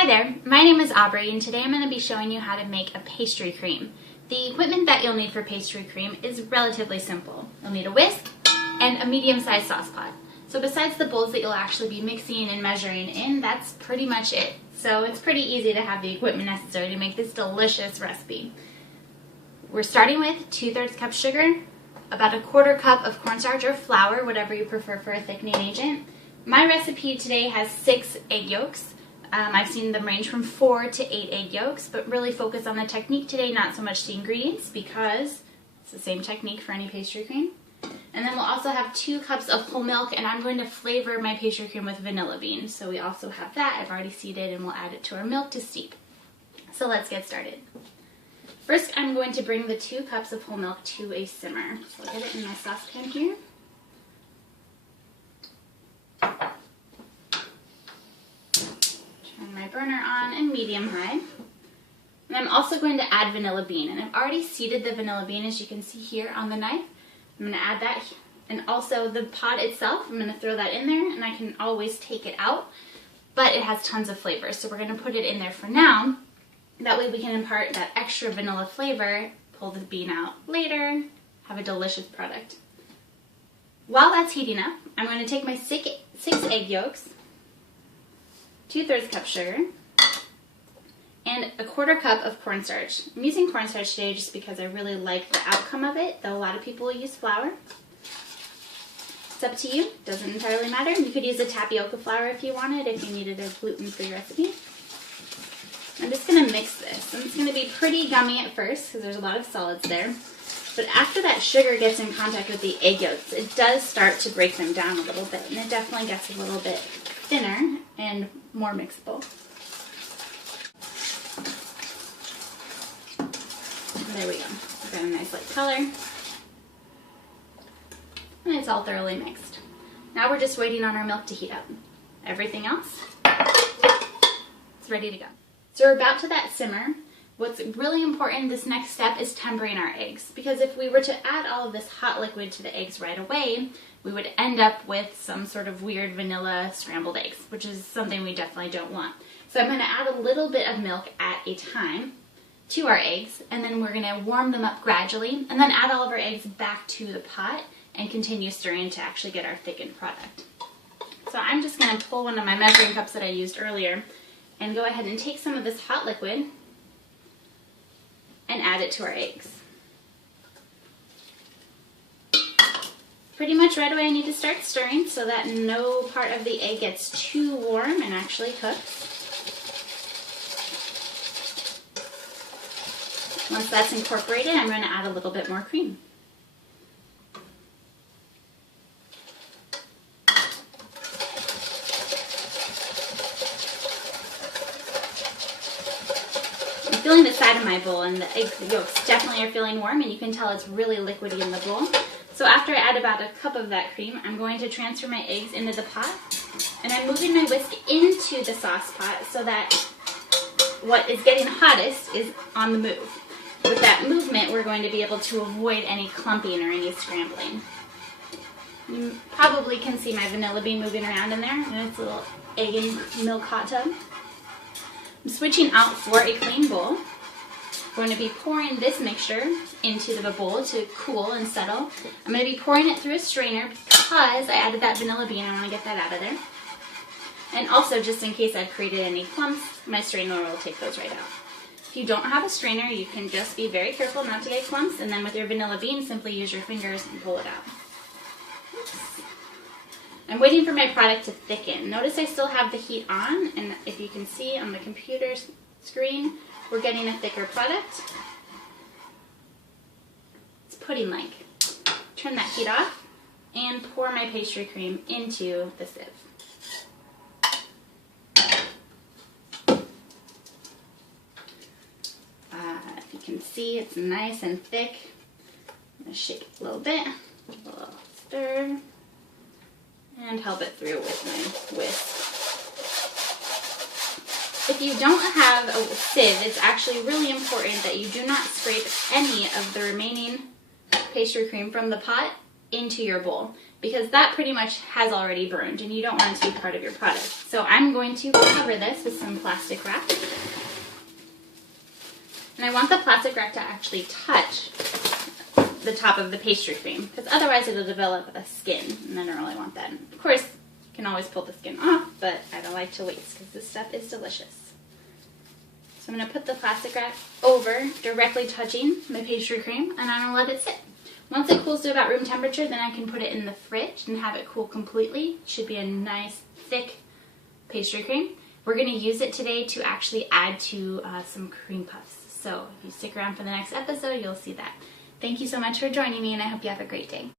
Hi there, my name is Aubrey and today I'm going to be showing you how to make a pastry cream. The equipment that you'll need for pastry cream is relatively simple. You'll need a whisk and a medium-sized sauce pot. So besides the bowls that you'll actually be mixing and measuring in, that's pretty much it. So it's pretty easy to have the equipment necessary to make this delicious recipe. We're starting with 2/3 cup sugar, about 1/4 cup of cornstarch or flour, whatever you prefer for a thickening agent. My recipe today has 6 egg yolks. I've seen them range from 4 to 8 egg yolks, but really focus on the technique today, not so much the ingredients, because it's the same technique for any pastry cream. And then we'll also have 2 cups of whole milk, and I'm going to flavor my pastry cream with vanilla beans. So we also have that. I've already seeded, and we'll add it to our milk to steep. So let's get started. First, I'm going to bring the 2 cups of whole milk to a simmer. So I'll get it in my saucepan here. Turn my burner on and medium-high. And I'm also going to add vanilla bean. And I've already seeded the vanilla bean, as you can see here on the knife. I'm going to add that, and also the pod itself, I'm going to throw that in there, and I can always take it out, but it has tons of flavor, so we're going to put it in there for now. That way we can impart that extra vanilla flavor, pull the bean out later, have a delicious product. While that's heating up, I'm going to take my 6 egg yolks, 2/3 cup sugar, and 1/4 cup of cornstarch. I'm using cornstarch today just because I really like the outcome of it, though a lot of people will use flour. It's up to you, doesn't entirely matter. You could use a tapioca flour if you wanted, if you needed a gluten-free recipe. I'm just going to mix this, and it's going to be pretty gummy at first because there's a lot of solids there. But after that sugar gets in contact with the egg yolks, it does start to break them down a little bit, and it definitely gets a little bit thinner and more mixable. There we go. We've got a nice light color. And it's all thoroughly mixed. Now we're just waiting on our milk to heat up. Everything else is ready to go. So we're about to that simmer. What's really important, this next step, is tempering our eggs. Because if we were to add all of this hot liquid to the eggs right away, we would end up with some sort of weird vanilla scrambled eggs, which is something we definitely don't want. So I'm going to add a little bit of milk at a time to our eggs, and then we're going to warm them up gradually, and then add all of our eggs back to the pot and continue stirring to actually get our thickened product. So I'm just going to pull one of my measuring cups that I used earlier and go ahead and take some of this hot liquid and add it to our eggs. Pretty much right away I need to start stirring so that no part of the egg gets too warm and actually cooks. Once that's incorporated, I'm going to add a little bit more cream. I'm feeling the side of my bowl, and the egg yolks definitely are feeling warm, and you can tell it's really liquidy in the bowl. So after I add about 1 cup of that cream, I'm going to transfer my eggs into the pot, and I'm moving my whisk into the sauce pot so that what is getting hottest is on the move. With that movement, we're going to be able to avoid any clumping or any scrambling. You probably can see my vanilla bean moving around in there in its little egg and milk hot tub. I'm switching out for a clean bowl. I'm going to be pouring this mixture into the bowl to cool and settle. I'm going to be pouring it through a strainer because I added that vanilla bean. I want to get that out of there. And also, just in case I've created any clumps, my strainer will take those right out. If you don't have a strainer, you can just be very careful not to get clumps, and then with your vanilla bean, simply use your fingers and pull it out. Oops. I'm waiting for my product to thicken. Notice I still have the heat on, and if you can see on the computer screen, we're getting a thicker product. It's pudding-like. Turn that heat off and pour my pastry cream into the sieve. If you can see, it's nice and thick. I'm going to shake it a little bit, a little stir, and help it through with my whisk. If you don't have a sieve, it's actually really important that you do not scrape any of the remaining pastry cream from the pot into your bowl. because that pretty much has already burned and you don't want it to be part of your product. So I'm going to cover this with some plastic wrap. And I want the plastic wrap to actually touch the top of the pastry cream, because otherwise it'll develop a skin, and I don't really want that. Of course, you can always pull the skin off, but I don't like to waste because this stuff is delicious. So I'm going to put the plastic wrap over, directly touching the pastry cream, and I'm going to let it sit. Once it cools to about room temperature, then I can put it in the fridge and have it cool completely. It should be a nice, thick pastry cream. We're going to use it today to actually add to some cream puffs. So if you stick around for the next episode, you'll see that. Thank you so much for joining me, and I hope you have a great day.